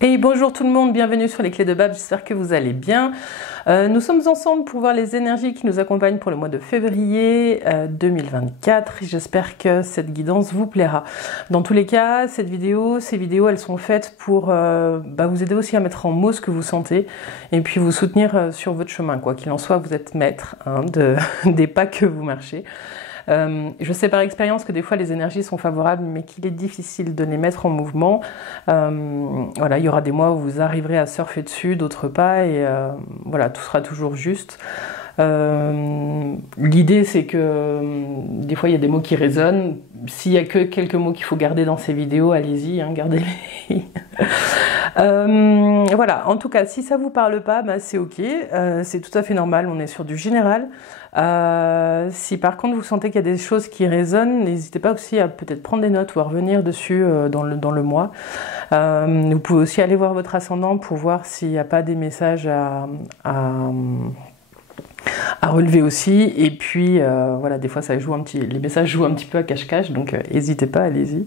Et bonjour tout le monde, bienvenue sur les clés de Bab, j'espère que vous allez bien. Nous sommes ensemble pour voir les énergies qui nous accompagnent pour le mois de février 2024. J'espère que cette guidance vous plaira. Dans tous les cas, ces vidéos, elles sont faites pour vous aider aussi à mettre en mots ce que vous sentez et puis vous soutenir sur votre chemin. Quoi qu'il en soit, vous êtes maître des pas que vous marchez. Je sais par expérience que des fois les énergies sont favorables mais qu'il est difficile de les mettre en mouvement. Voilà, il y aura des mois où vous arriverez à surfer dessus, d'autres pas, et voilà, tout sera toujours juste. L'idée c'est que des fois il y a des mots qui résonnent. S'il y a que quelques mots qu'il faut garder dans ces vidéos, allez-y, gardez-les. Voilà, en tout cas, si ça vous parle pas, c'est ok, c'est tout à fait normal, on est sur du général. Si par contre vous sentez qu'il y a des choses qui résonnent, n'hésitez pas aussi à peut-être prendre des notes ou à revenir dessus dans le mois. Vous pouvez aussi aller voir votre ascendant pour voir s'il n'y a pas des messages à relever aussi. Et puis voilà, des fois ça joue les messages jouent un petit peu à cache-cache, donc n'hésitez pas, allez-y.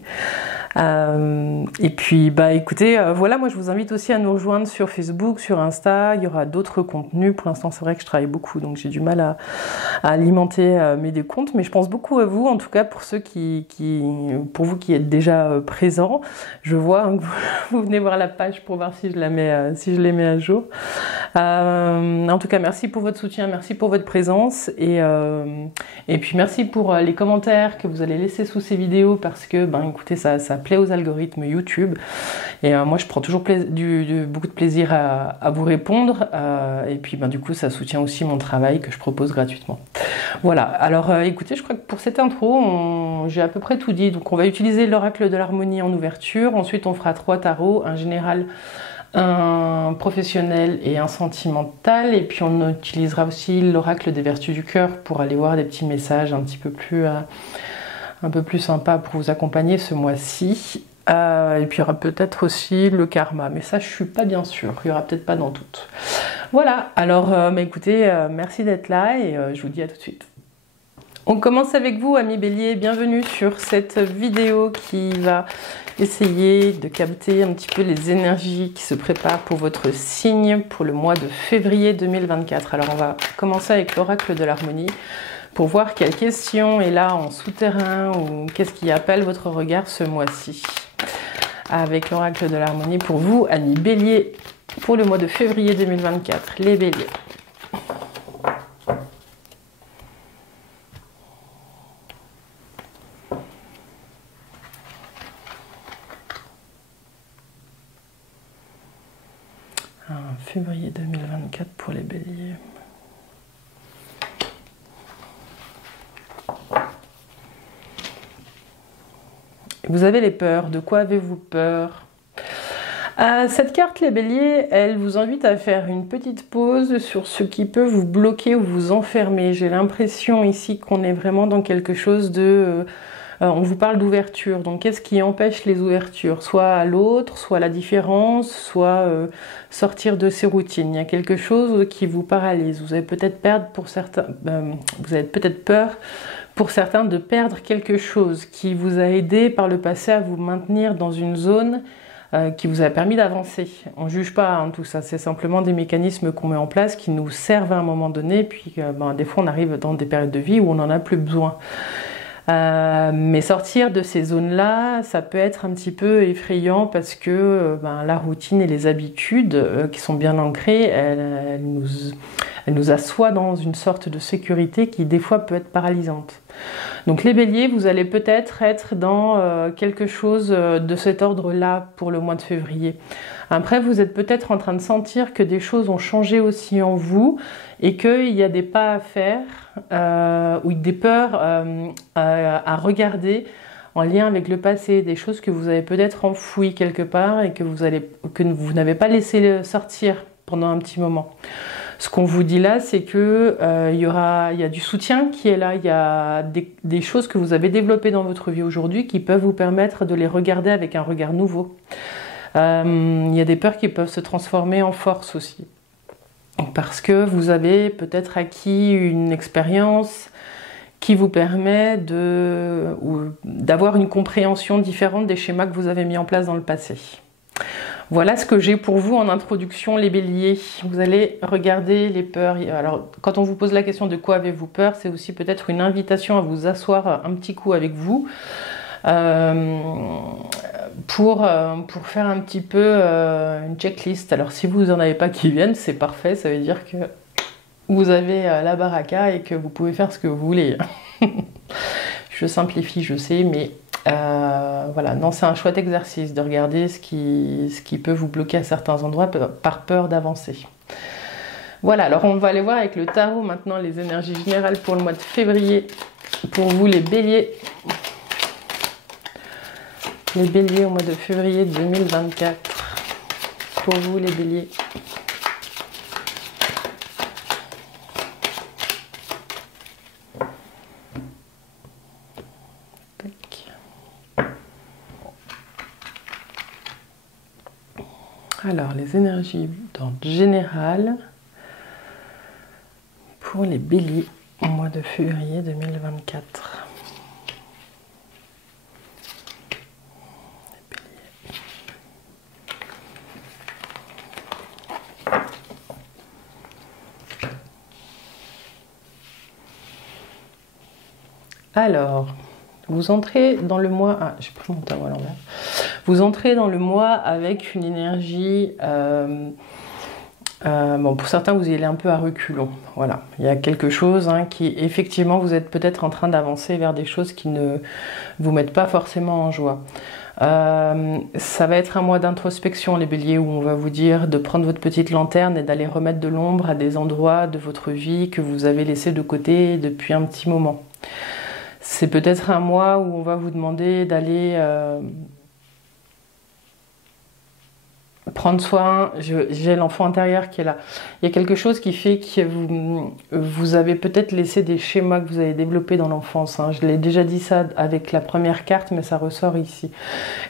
Et puis écoutez, voilà, moi je vous invite aussi à nous rejoindre sur Facebook, sur Insta. Il y aura d'autres contenus. Pour l'instant c'est vrai que je travaille beaucoup, donc j'ai du mal à alimenter mes décomptes, mais je pense beaucoup à vous, en tout cas pour ceux pour vous qui êtes déjà présents. Je vois que vous venez voir la page pour voir si je les mets à jour. En tout cas, merci pour votre soutien, merci pour votre présence, et puis merci pour les commentaires que vous allez laisser sous ces vidéos, parce que écoutez, ça plaît aux algorithmes YouTube, et moi je prends toujours beaucoup de plaisir à vous répondre, et puis du coup ça soutient aussi mon travail que je propose gratuitement. Voilà, alors écoutez, je crois que pour cette intro j'ai à peu près tout dit. Donc on va utiliser l'oracle de l'harmonie en ouverture, ensuite on fera 3 tarots, un général, un professionnel et un sentimental, et puis on utilisera aussi l'oracle des vertus du cœur pour aller voir des petits messages un peu plus sympas pour vous accompagner ce mois-ci. Et puis il y aura peut-être aussi le karma, mais ça je suis pas bien sûre, il y aura peut-être pas dans toutes. Voilà, alors écoutez, merci d'être là, et je vous dis à tout de suite. On commence avec vous, amis Bélier, bienvenue sur cette vidéo qui va essayer de capter un petit peu les énergies qui se préparent pour votre signe pour le mois de février 2024. Alors on va commencer avec l'oracle de l'harmonie pour voir quelle question est là en souterrain, ou qu'est-ce qui appelle votre regard ce mois-ci. Avec l'oracle de l'harmonie pour vous, amis Bélier, pour le mois de février 2024, les Béliers. Février 2024 pour les Béliers. Vous avez les peurs. De quoi avez-vous peur? Cette carte, les Béliers, elle vous invite à faire une petite pause sur ce qui peut vous bloquer ou vous enfermer. J'ai l'impression ici qu'on est vraiment dans quelque chose de... on vous parle d'ouverture, donc qu'est-ce qui empêche les ouvertures? Soit à l'autre, soit la différence, soit sortir de ses routines. Il y a quelque chose qui vous paralyse. Vous avez peut-être peur pour certains de perdre quelque chose qui vous a aidé par le passé à vous maintenir dans une zone qui vous a permis d'avancer. On ne juge pas tout ça, c'est simplement des mécanismes qu'on met en place qui nous servent à un moment donné, puis des fois on arrive dans des périodes de vie où on n'en a plus besoin. Mais sortir de ces zones-là, ça peut être un petit peu effrayant, parce que la routine et les habitudes qui sont bien ancrées, elles nous assoient dans une sorte de sécurité qui des fois peut être paralysante. Donc les Béliers, vous allez peut-être être dans quelque chose de cet ordre-là pour le mois de février. Après, vous êtes peut-être en train de sentir que des choses ont changé aussi en vous, et qu'il y a des pas à faire, ou des peurs à regarder en lien avec le passé, des choses que vous avez peut-être enfouies quelque part et que vous n'avez pas laissé sortir pendant un petit moment. Ce qu'on vous dit là, c'est que il y a du soutien qui est là, il y a des choses que vous avez développées dans votre vie aujourd'hui qui peuvent vous permettre de les regarder avec un regard nouveau. Il y a des peurs qui peuvent se transformer en force aussi. Parce que vous avez peut-être acquis une expérience qui vous permet d'avoir une compréhension différente des schémas que vous avez mis en place dans le passé. Voilà ce que j'ai pour vous en introduction, les béliers. Vous allez regarder les peurs. Alors, quand on vous pose la question de quoi avez-vous peur, c'est aussi peut-être une invitation à vous asseoir un petit coup avec vous pour faire un petit peu une checklist. Alors, si vous n'en avez pas qui viennent, c'est parfait. Ça veut dire que vous avez la baraka et que vous pouvez faire ce que vous voulez. Je simplifie, je sais, mais voilà, non, c'est un chouette exercice de regarder ce qui peut vous bloquer à certains endroits par peur d'avancer. Voilà, alors on va aller voir avec le tarot maintenant les énergies générales pour le mois de février. Pour vous les béliers. Les béliers au mois de février 2024. Pour vous les béliers. Alors, les énergies d'ordre général pour les béliers au mois de février 2024. Alors, vous entrez dans le mois... Ah, j'ai pris mon tarot à l'envers. Vous entrez dans le mois avec une énergie... bon, pour certains, vous y allez un peu à reculons. Voilà, il y a quelque chose qui, effectivement, vous êtes peut-être en train d'avancer vers des choses qui ne vous mettent pas forcément en joie. Ça va être un mois d'introspection, les béliers, où on va vous dire de prendre votre petite lanterne et d'aller remettre de l'ombre à des endroits de votre vie que vous avez laissés de côté depuis un petit moment. C'est peut-être un mois où on va vous demander d'aller prendre soin. J'ai l'enfant intérieur qui est là. Il y a quelque chose qui fait que vous avez peut-être laissé des schémas que vous avez développés dans l'enfance. Je l'ai déjà dit ça avec la première carte, mais ça ressort ici.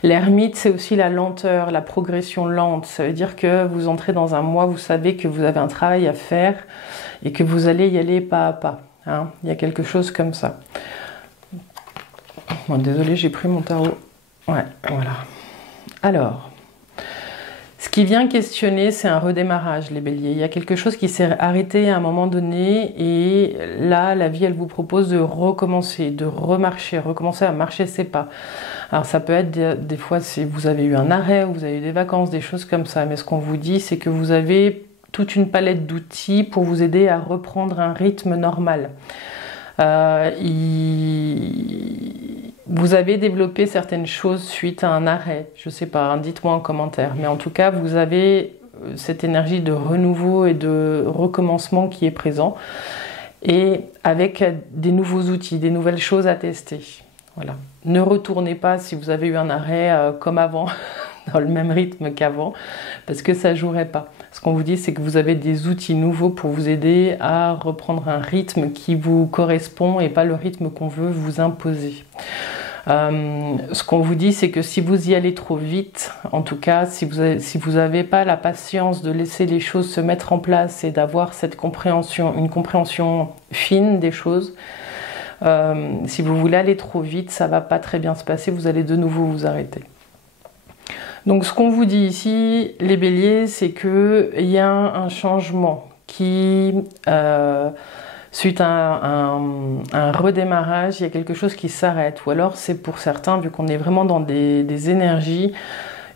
L'ermite, c'est aussi la lenteur, la progression lente. Ça veut dire que vous entrez dans un mois, vous savez que vous avez un travail à faire et que vous allez y aller pas à pas. Il y a quelque chose comme ça. Bon, désolée, j'ai pris mon tarot. Ouais, voilà. Alors, ce qui vient questionner, c'est un redémarrage, les béliers. Il y a quelque chose qui s'est arrêté à un moment donné et là, la vie, elle vous propose de recommencer, de remarcher, recommencer à marcher ses pas. Alors, ça peut être des fois si vous avez eu un arrêt ou vous avez eu des vacances, des choses comme ça. Mais ce qu'on vous dit, c'est que vous avez toute une palette d'outils pour vous aider à reprendre un rythme normal. Vous avez développé certaines choses suite à un arrêt, je sais pas, dites-moi en commentaire, mais en tout cas vous avez cette énergie de renouveau et de recommencement qui est présent et avec des nouveaux outils, des nouvelles choses à tester. Voilà. Ne retournez pas si vous avez eu un arrêt comme avant, dans le même rythme qu'avant, parce que ça jouerait pas. Ce qu'on vous dit, c'est que vous avez des outils nouveaux pour vous aider à reprendre un rythme qui vous correspond et pas le rythme qu'on veut vous imposer. Ce qu'on vous dit, c'est que si vous y allez trop vite, en tout cas, si vous n'avez pas la patience de laisser les choses se mettre en place et d'avoir cette compréhension, une compréhension fine des choses, si vous voulez aller trop vite, ça va pas très bien se passer, vous allez de nouveau vous arrêter. Donc ce qu'on vous dit ici, les béliers, c'est qu'il y a un changement qui, suite à un redémarrage, il y a quelque chose qui s'arrête. Ou alors c'est pour certains, vu qu'on est vraiment dans des énergies,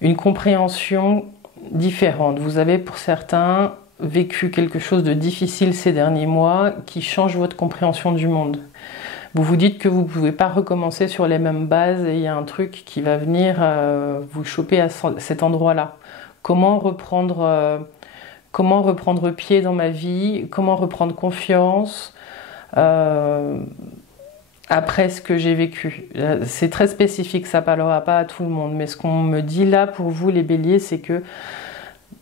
une compréhension différente. Vous avez pour certains vécu quelque chose de difficile ces derniers mois qui change votre compréhension du monde. Vous vous dites que vous ne pouvez pas recommencer sur les mêmes bases et il y a un truc qui va venir vous choper à cet endroit-là. Comment reprendre pied dans ma vie? Comment reprendre confiance après ce que j'ai vécu? C'est très spécifique, ça ne parlera pas à tout le monde. Mais ce qu'on me dit là pour vous, les béliers, c'est que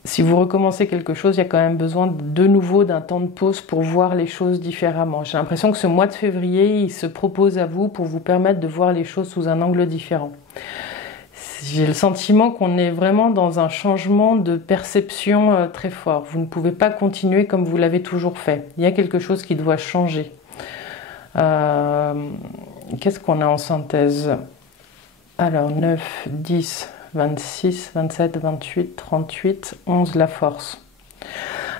si vous recommencez quelque chose, il y a quand même besoin de nouveau d'un temps de pause pour voir les choses différemment. J'ai l'impression que ce mois de février, il se propose à vous pour vous permettre de voir les choses sous un angle différent. J'ai le sentiment qu'on est vraiment dans un changement de perception très fort. Vous ne pouvez pas continuer comme vous l'avez toujours fait. Il y a quelque chose qui doit changer. Qu'est-ce qu'on a en synthèse? Alors, 9, 10, 26, 27, 28, 38, 11, la force.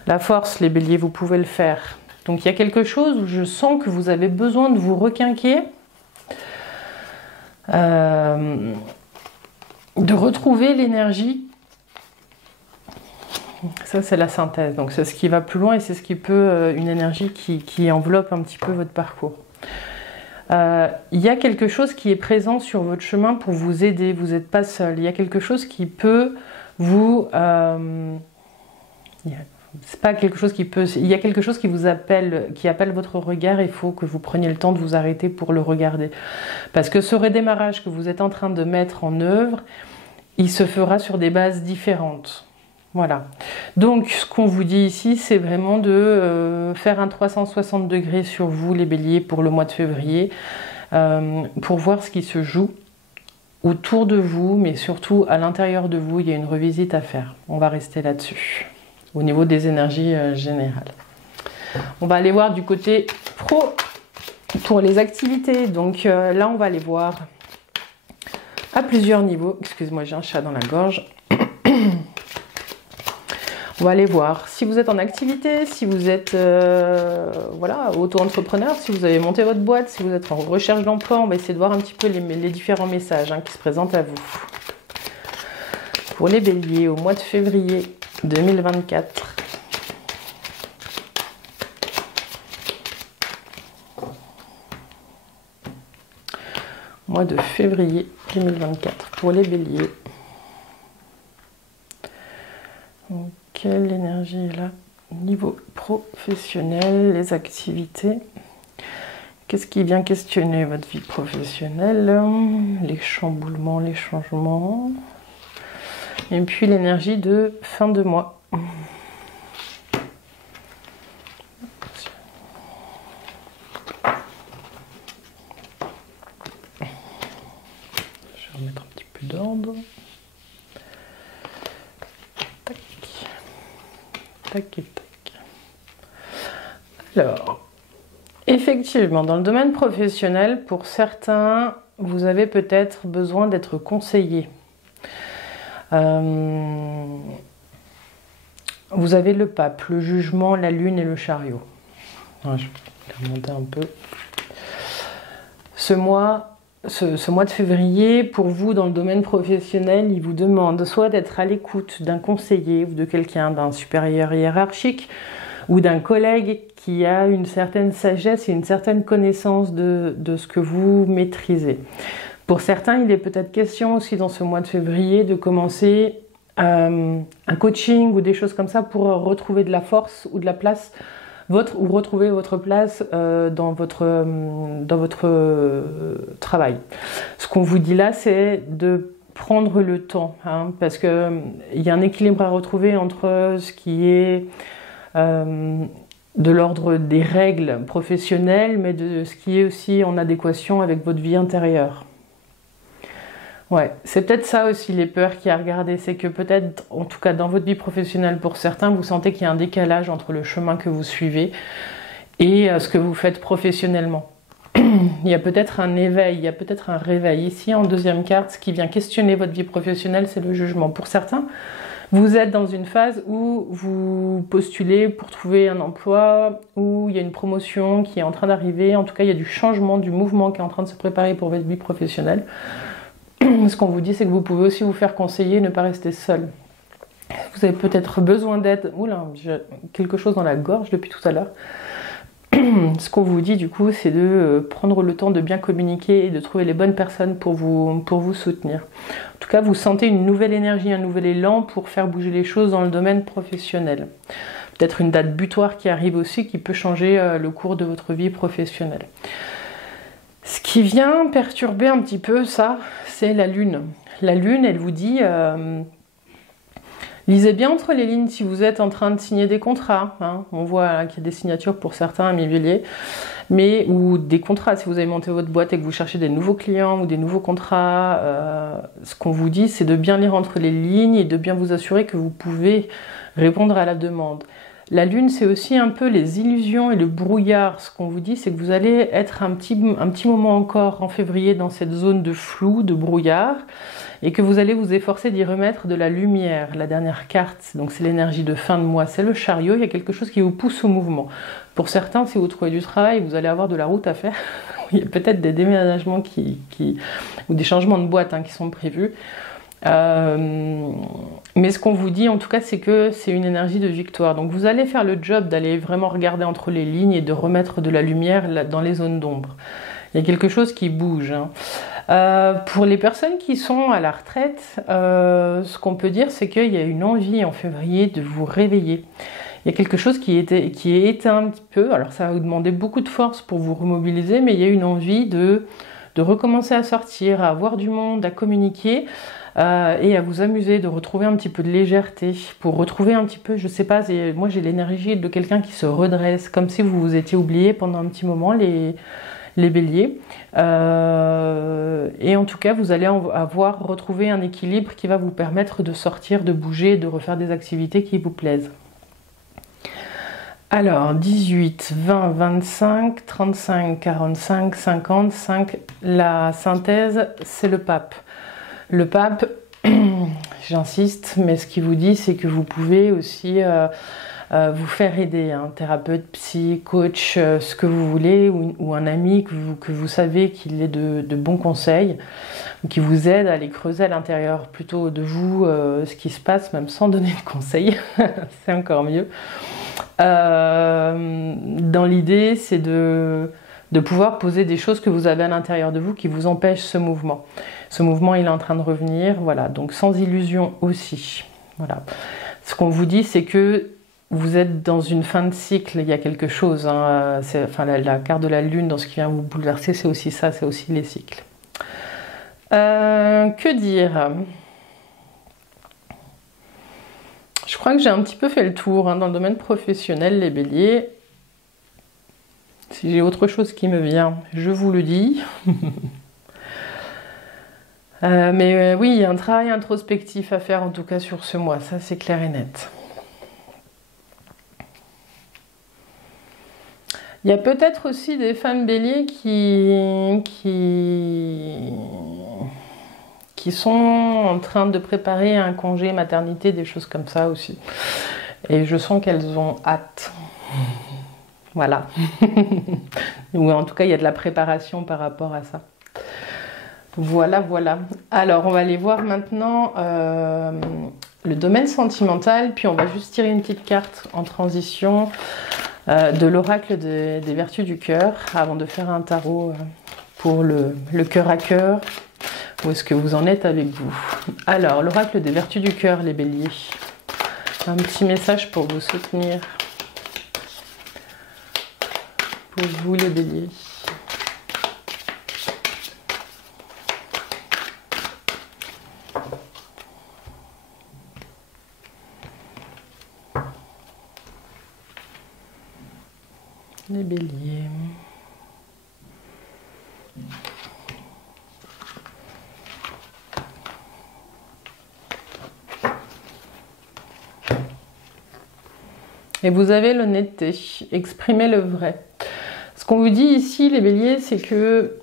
La force, les béliers, vous pouvez le faire. Donc il y a quelque chose où je sens que vous avez besoin de vous requinquer, de retrouver l'énergie. Ça, c'est la synthèse. Donc c'est ce qui va plus loin et c'est ce qui peut, une énergie qui enveloppe un petit peu votre parcours. Il y a quelque chose qui est présent sur votre chemin pour vous aider. Vous n'êtes pas seul. Il y a quelque chose qui peut vous... c'est pas quelque chose qui peut... Il y a quelque chose qui vous appelle, qui appelle votre regard. Il faut que vous preniez le temps de vous arrêter pour le regarder. Parce que ce redémarrage que vous êtes en train de mettre en œuvre, il se fera sur des bases différentes. Voilà. Donc, ce qu'on vous dit ici, c'est vraiment de faire un 360 degrés sur vous, les béliers, pour le mois de février, pour voir ce qui se joue autour de vous, mais surtout à l'intérieur de vous. Il y a une revisite à faire. On va rester là-dessus, au niveau des énergies générales. On va aller voir du côté pro pour les activités. Donc là, on va aller voir à plusieurs niveaux. Excuse-moi, j'ai un chat dans la gorge. On va aller voir si vous êtes en activité, si vous êtes voilà, auto-entrepreneur, si vous avez monté votre boîte, si vous êtes en recherche d'emploi. On va essayer de voir un petit peu les différents messages qui se présentent à vous. Pour les béliers, au mois de février 2024. Mois de février 2024 pour les béliers. Quelle énergie est là? Niveau professionnel, les activités. Qu'est-ce qui vient questionner votre vie professionnelle? Les chamboulements, les changements. Et puis l'énergie de fin de mois. Je vais remettre un petit peu d'ordre. Tac. Tac et tac. Alors, effectivement, dans le domaine professionnel, pour certains, vous avez peut-être besoin d'être conseillé. Vous avez le pape, le jugement, la lune et le chariot. Je vais remonter un peu. Ce mois de février, pour vous, dans le domaine professionnel, il vous demande soit d'être à l'écoute d'un conseiller ou de quelqu'un, d'un supérieur hiérarchique ou d'un collègue qui a une certaine sagesse et une certaine connaissance de ce que vous maîtrisez. Pour certains, il est peut-être question aussi dans ce mois de février de commencer un coaching ou des choses comme ça pour retrouver de la force ou de la place, ou retrouver votre place dans votre travail. Ce qu'on vous dit là, c'est de prendre le temps, parce qu'il y a un équilibre à retrouver entre ce qui est de l'ordre des règles professionnelles, mais de ce qui est aussi en adéquation avec votre vie intérieure. Ouais, c'est peut-être ça aussi les peurs qu'il y a à regarder, c'est que peut-être, en tout cas dans votre vie professionnelle, pour certains, vous sentez qu'il y a un décalage entre le chemin que vous suivez et ce que vous faites professionnellement. Il y a peut-être un éveil, il y a peut-être un réveil. Ici, en deuxième carte, ce qui vient questionner votre vie professionnelle, c'est le jugement. Pour certains, vous êtes dans une phase où vous postulez pour trouver un emploi, où il y a une promotion qui est en train d'arriver. En tout cas, il y a du changement, du mouvement qui est en train de se préparer pour votre vie professionnelle. Ce qu'on vous dit, c'est que vous pouvez aussi vous faire conseiller et ne pas rester seul. Vous avez peut-être besoin d'aide. Oula, j'ai quelque chose dans la gorge depuis tout à l'heure. Ce qu'on vous dit du coup, c'est de prendre le temps de bien communiquer et de trouver les bonnes personnes pour vous soutenir. En tout cas, vous sentez une nouvelle énergie, un nouvel élan pour faire bouger les choses dans le domaine professionnel. Peut-être une date butoir qui arrive aussi, qui peut changer le cours de votre vie professionnelle. Ce qui vient perturber un petit peu ça, c'est la lune. La lune, elle vous dit, lisez bien entre les lignes si vous êtes en train de signer des contrats. On voit qu'il y a des signatures pour certains, mes béliers, ou des contrats. Si vous avez monté votre boîte et que vous cherchez des nouveaux clients ou des nouveaux contrats, ce qu'on vous dit, c'est de bien lire entre les lignes et de bien vous assurer que vous pouvez répondre à la demande. La lune, c'est aussi un peu les illusions et le brouillard. Ce qu'on vous dit, c'est que vous allez être un petit moment encore en février dans cette zone de flou, de brouillard, et que vous allez vous efforcer d'y remettre de la lumière. La dernière carte, donc c'est l'énergie de fin de mois, c'est le chariot. Il y a quelque chose qui vous pousse au mouvement. Pour certains, si vous trouvez du travail, vous allez avoir de la route à faire. Il y a peut-être des déménagements ou des changements de boîte qui sont prévus. Mais ce qu'on vous dit en tout cas, c'est que c'est une énergie de victoire. Donc vous allez faire le job d'aller vraiment regarder entre les lignes et de remettre de la lumière dans les zones d'ombre. Il y a quelque chose qui bouge. Pour les personnes qui sont à la retraite, ce qu'on peut dire, c'est qu'il y a une envie en février de vous réveiller. Il y a quelque chose qui est éteint un petit peu. Alors ça va vous demander beaucoup de force pour vous remobiliser, mais il y a une envie de recommencer à sortir, à avoir du monde, à communiquer et à vous amuser, de retrouver un petit peu de légèreté, pour retrouver un petit peu, je sais pas, moi j'ai l'énergie de quelqu'un qui se redresse, comme si vous vous étiez oublié pendant un petit moment, les béliers. Et en tout cas, vous allez avoir retrouvé un équilibre qui va vous permettre de sortir, de bouger, de refaire des activités qui vous plaisent. Alors, 18, 20, 25, 35, 45, 50, 5. La synthèse, c'est le pape. Le pape, j'insiste, mais ce qu'il vous dit, c'est que vous pouvez aussi vous faire aider, thérapeute, psy, coach, ce que vous voulez, ou un ami que vous savez qu'il est de bons conseils, ou qui vous aide à aller creuser à l'intérieur plutôt de vous ce qui se passe, même sans donner de conseils, c'est encore mieux. Dans l'idée, c'est de pouvoir poser des choses que vous avez à l'intérieur de vous qui vous empêchent ce mouvement. Ce mouvement, il est en train de revenir, voilà, donc sans illusion aussi. Voilà. Ce qu'on vous dit, c'est que vous êtes dans une fin de cycle, il y a quelque chose. La carte de la lune, dans ce qui vient vous bouleverser, c'est aussi ça, c'est aussi les cycles. Que dire ? Je crois que j'ai un petit peu fait le tour dans le domaine professionnel, les béliers. Si j'ai autre chose qui me vient, je vous le dis. Mais oui, il y a un travail introspectif à faire en tout cas sur ce mois, ça c'est clair et net. Il y a peut-être aussi des femmes béliers qui sont en train de préparer un congé maternité, des choses comme ça aussi. Et je sens qu'elles ont hâte. Voilà. Ou en tout cas, il y a de la préparation par rapport à ça. Voilà, voilà. Alors, on va aller voir maintenant le domaine sentimental, puis on va juste tirer une petite carte en transition de l'oracle des vertus du cœur, avant de faire un tarot pour le cœur à cœur. Où est-ce que vous en êtes avec vous? Alors, l'oracle des vertus du cœur, les béliers. Un petit message pour vous soutenir. Pour vous, les béliers. Les béliers. Et vous avez l'honnêteté, exprimez le vrai. Ce qu'on vous dit ici, les béliers, c'est que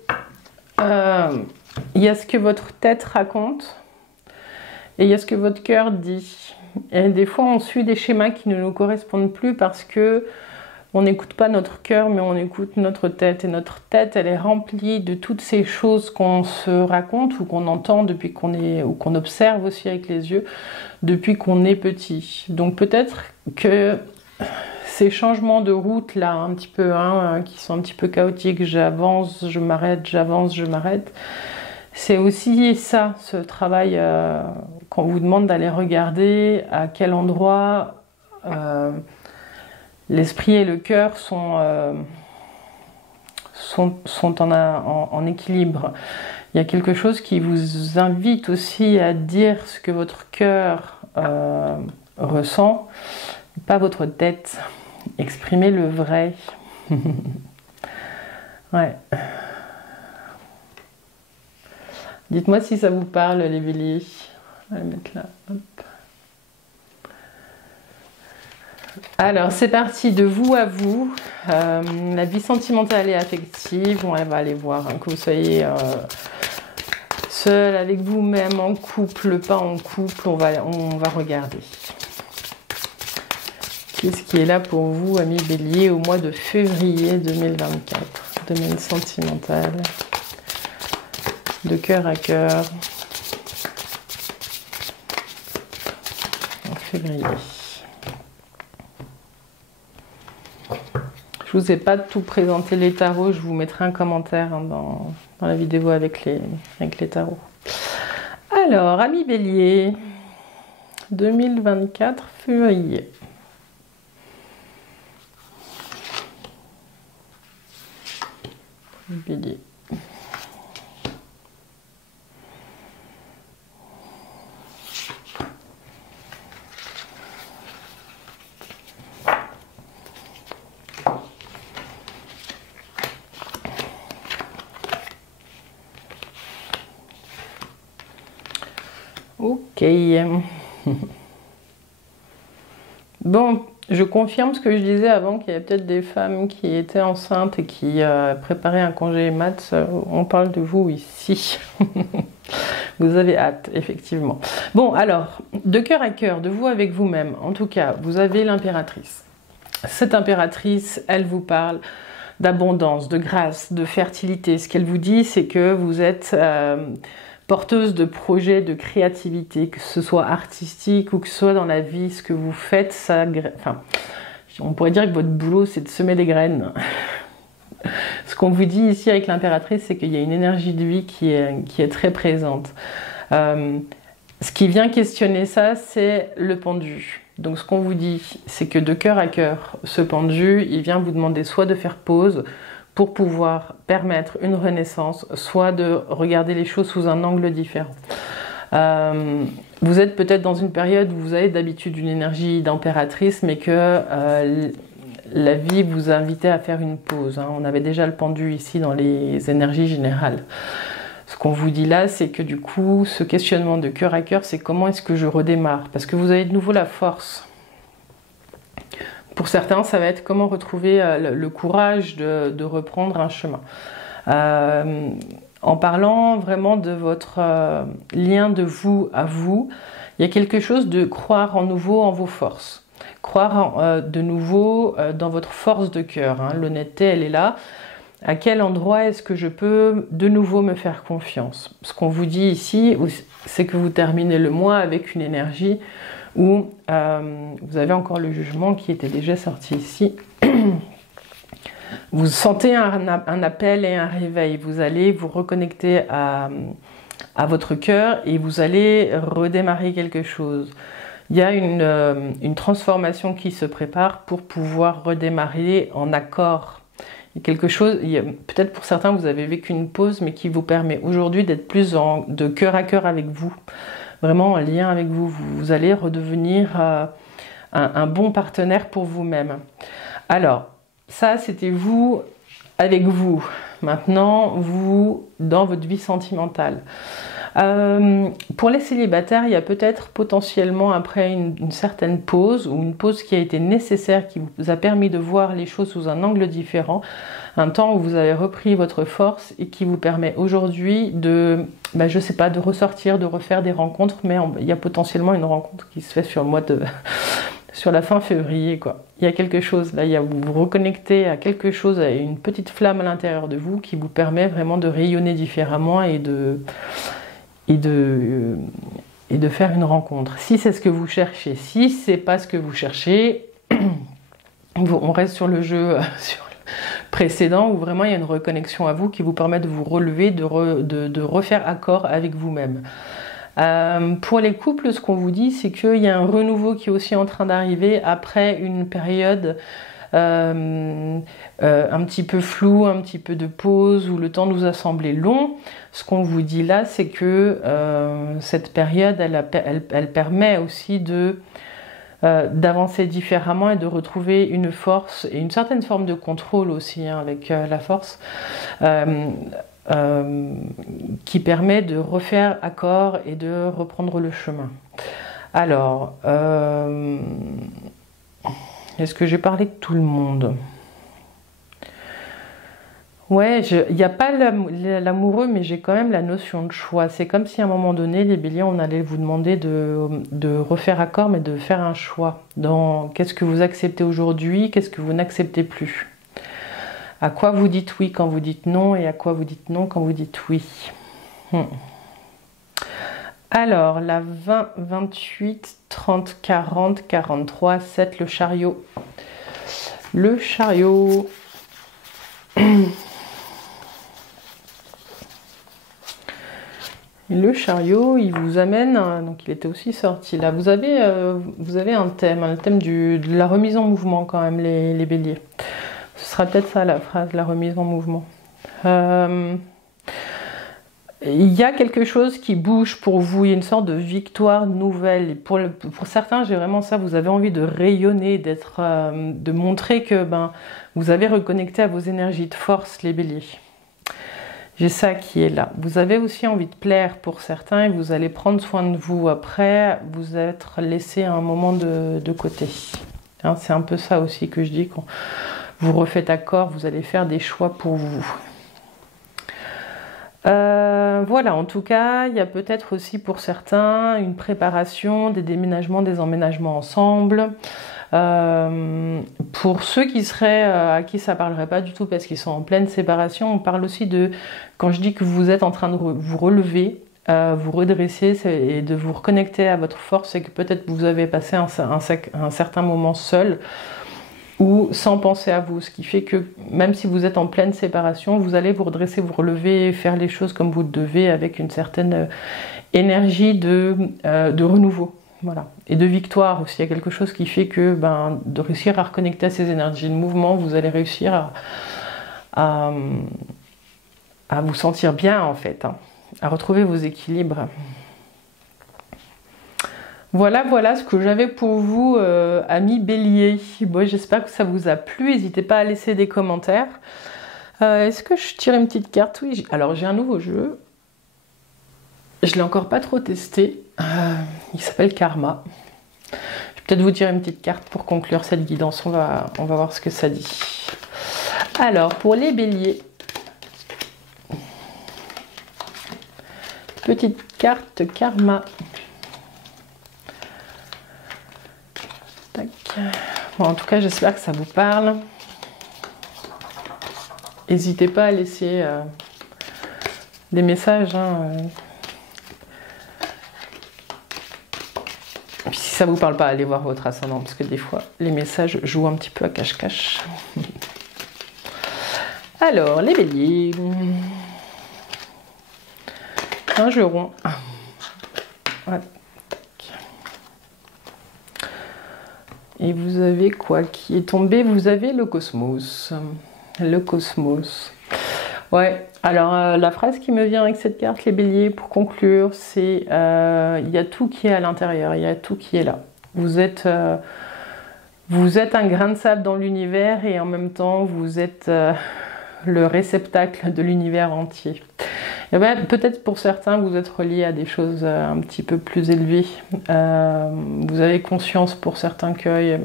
il y a ce que votre tête raconte et il y a ce que votre cœur dit. Et des fois, on suit des schémas qui ne nous correspondent plus parce que on n'écoute pas notre cœur, mais on écoute notre tête. Et notre tête, elle est remplie de toutes ces choses qu'on se raconte ou qu'on entend depuis qu'on est, ou qu'on observe aussi avec les yeux, depuis qu'on est petit. Donc peut-être que ces changements de route là, un petit peu, qui sont un petit peu chaotiques, j'avance, je m'arrête, j'avance, je m'arrête, c'est aussi ça, ce travail qu'on vous demande d'aller regarder à quel endroit l'esprit et le cœur sont en équilibre. Il y a quelque chose qui vous invite aussi à dire ce que votre cœur ressent, pas votre tête. Exprimez le vrai. Ouais. Dites-moi si ça vous parle, les béliers. On va le mettre là. Hop. Alors, c'est parti de vous à vous. La vie sentimentale et affective, on va aller voir hein, que vous soyez seul avec vous-même, en couple, pas en couple, on va regarder. Qu'est-ce qui est là pour vous, amis Bélier, au mois de février 2024? Domaine sentimental, de cœur à cœur, en février. Je vous ai pas tout présenté les tarots, je vous mettrai un commentaire hein, dans la vidéo avec les tarots. Alors, amis Bélier, 2024, février. Bélier. Ok. Bon, je confirme ce que je disais avant, qu'il y avait peut-être des femmes qui étaient enceintes et qui préparaient un congé mat. On parle de vous ici. Vous avez hâte, effectivement. Bon, alors, de cœur à cœur, de vous avec vous-même. En tout cas, vous avez l'impératrice. Cette impératrice, elle vous parle d'abondance, de grâce, de fertilité. Ce qu'elle vous dit, c'est que vous êtes porteuse de projets, de créativité, que ce soit artistique ou que ce soit dans la vie, ce que vous faites, ça, enfin, on pourrait dire que votre boulot, c'est de semer des graines. Ce qu'on vous dit ici avec l'impératrice, c'est qu'il y a une énergie de vie qui est très présente. Ce qui vient questionner ça, c'est le pendu. Donc ce qu'on vous dit, c'est que de cœur à cœur, ce pendu, il vient vous demander soit de faire pause pour pouvoir permettre une renaissance, soit de regarder les choses sous un angle différent. Vous êtes peut-être dans une période où vous avez d'habitude une énergie d'impératrice, mais que la vie vous invitait à faire une pause. Hein. On avait déjà le pendu ici dans les énergies générales. Ce qu'on vous dit là, c'est que du coup, ce questionnement de cœur à cœur, c'est comment est-ce que je redémarre? Parce que vous avez de nouveau la force. Pour certains, ça va être comment retrouver le courage de reprendre un chemin. En parlant vraiment de votre lien de vous à vous, il y a quelque chose de croire en nouveau en vos forces. Croire de nouveau dans votre force de cœur. Hein. L'honnêteté, elle est là. À quel endroit est-ce que je peux de nouveau me faire confiance? Ce qu'on vous dit ici, c'est que vous terminez le mois avec une énergie où vous avez encore le jugement qui était déjà sorti ici. Vous sentez un appel et un réveil. Vous allez vous reconnecter à votre cœur et vous allez redémarrer quelque chose. Il y a une transformation qui se prépare pour pouvoir redémarrer en accord. Il y a quelque chose, peut-être pour certains vous avez vécu une pause, mais qui vous permet aujourd'hui d'être plus de cœur à cœur avec vous. Vraiment en lien avec vous. Vous allez redevenir un bon partenaire pour vous-même. Alors, ça c'était vous avec vous. Maintenant, vous dans votre vie sentimentale. Pour les célibataires, il y a peut-être potentiellement après une certaine pause ou une pause qui a été nécessaire, qui vous a permis de voir les choses sous un angle différent, un temps où vous avez repris votre force et qui vous permet aujourd'hui de, je sais pas, de ressortir, de refaire des rencontres, mais il y a potentiellement une rencontre qui se fait sur le mois de sur la fin février, quoi. Il y a quelque chose là, vous vous reconnectez à quelque chose, à une petite flamme à l'intérieur de vous qui vous permet vraiment de rayonner différemment et de faire une rencontre. Si c'est ce que vous cherchez, si c'est pas ce que vous cherchez, on reste sur le jeu sur le précédent où vraiment il y a une reconnexion à vous qui vous permet de vous relever, de refaire accord avec vous-même. Pour les couples, ce qu'on vous dit, c'est qu'il y a un renouveau qui est aussi en train d'arriver après une période un petit peu floue, un petit peu de pause, où le temps nous a semblé long. Ce qu'on vous dit là, c'est que cette période, elle permet aussi d'avancer différemment et de retrouver une force et une certaine forme de contrôle aussi hein, avec la force. Qui permet de refaire accord et de reprendre le chemin. Alors, Est-ce que j'ai parlé de tout le monde? Ouais, il n'y a pas l'amoureux, mais j'ai quand même la notion de choix. C'est comme si à un moment donné, les béliers, on allait vous demander de refaire accord, mais de faire un choix. Dans qu'est-ce que vous acceptez aujourd'hui, qu'est-ce que vous n'acceptez plus. À quoi vous dites oui quand vous dites non, et à quoi vous dites non quand vous dites oui. Alors, la 20, 28, 30, 40, 43, 7, le chariot. Le chariot. Le chariot, il vous amène, donc il était aussi sorti là, vous avez un thème de la remise en mouvement quand même, les béliers. Ce sera peut-être ça la phrase, la remise en mouvement. Il y a quelque chose qui bouge pour vous, il y a une sorte de victoire nouvelle. Et pour certains, j'ai vraiment ça, vous avez envie de rayonner, de montrer que vous avez reconnecté à vos énergies de force, les béliers. J'ai ça qui est là. Vous avez aussi envie de plaire pour certains et vous allez prendre soin de vous après, vous être laissé un moment de côté. Hein, c'est un peu ça aussi que je dis, quand vous refaites accord, vous allez faire des choix pour vous. Voilà, en tout cas, il y a peut-être aussi pour certains une préparation, des déménagements, des emménagements ensemble. Pour ceux qui seraient à qui ça parlerait pas du tout parce qu'ils sont en pleine séparation, on parle aussi de, quand je dis que vous êtes en train de vous relever, vous redresser et de vous reconnecter à votre force, c'est que peut-être vous avez passé un certain moment seul ou sans penser à vous, ce qui fait que même si vous êtes en pleine séparation, vous allez vous redresser, vous relever, faire les choses comme vous le devez avec une certaine énergie de renouveau. Voilà. Et de victoire aussi, il y a quelque chose qui fait que de réussir à reconnecter à ces énergies de mouvement, vous allez réussir à vous sentir bien en fait, hein, à retrouver vos équilibres. Voilà ce que j'avais pour vous, amis béliers. Bon, j'espère que ça vous a plu, n'hésitez pas à laisser des commentaires. Est-ce que je tire une petite carte? Oui, alors j'ai un nouveau jeu. Je ne l'ai encore pas trop testé. Il s'appelle Karma. Je vais peut-être vous tirer une petite carte pour conclure cette guidance. On va voir ce que ça dit. Alors, pour les béliers, petite carte Karma. Tac. Bon, en tout cas, j'espère que ça vous parle. N'hésitez pas à laisser des messages. Hein, Puis si ça vous parle pas, allez voir votre ascendant, parce que des fois, les messages jouent un petit peu à cache-cache. Alors, les béliers. Un jeu rond. Ouais. Et vous avez quoi qui est tombé? Vous avez le cosmos. Le cosmos. Ouais, alors la phrase qui me vient avec cette carte, les béliers, pour conclure, c'est il y a tout qui est à l'intérieur, il y a tout qui est là. Vous êtes un grain de sable dans l'univers et en même temps, vous êtes le réceptacle de l'univers entier. Et peut-être pour certains, vous êtes reliés à des choses un petit peu plus élevées. Vous avez conscience pour certains qu'il y a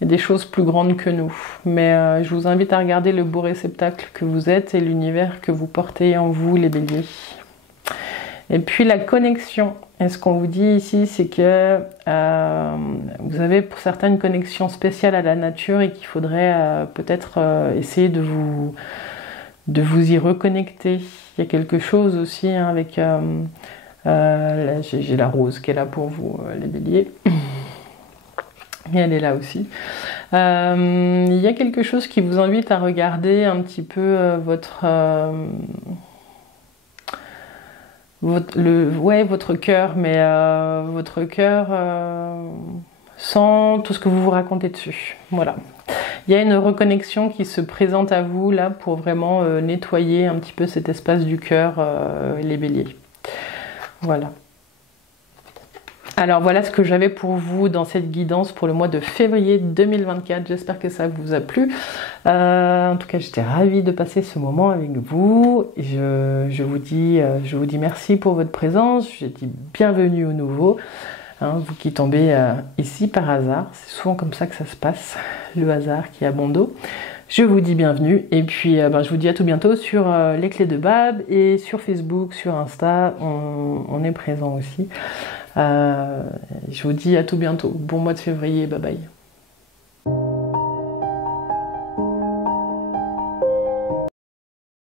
des choses plus grandes que nous. Mais je vous invite à regarder le beau réceptacle que vous êtes et l'univers que vous portez en vous, les béliers. Et puis la connexion. Et ce qu'on vous dit ici, c'est que vous avez pour certains une connexion spéciale à la nature et qu'il faudrait peut-être essayer de vous y reconnecter. Il y a quelque chose aussi hein, avec... j'ai la rose qui est là pour vous, les béliers. Et elle est là aussi. Il y a quelque chose qui vous invite à regarder un petit peu votre cœur, mais votre cœur sans tout ce que vous vous racontez dessus. Voilà. Il y a une reconnexion qui se présente à vous là pour vraiment nettoyer un petit peu cet espace du cœur, les béliers. Voilà. Alors voilà ce que j'avais pour vous dans cette guidance pour le mois de février 2024. J'espère que ça vous a plu. En tout cas, j'étais ravie de passer ce moment avec vous. Je vous dis merci pour votre présence. Je dis bienvenue au nouveau. hein, vous qui tombez ici par hasard. C'est souvent comme ça que ça se passe, le hasard qui a bon dos. Je vous dis bienvenue et puis je vous dis à tout bientôt sur les clés de Bab et sur Facebook, sur Insta, on est présent aussi. Je vous dis à tout bientôt. Bon mois de février, bye bye.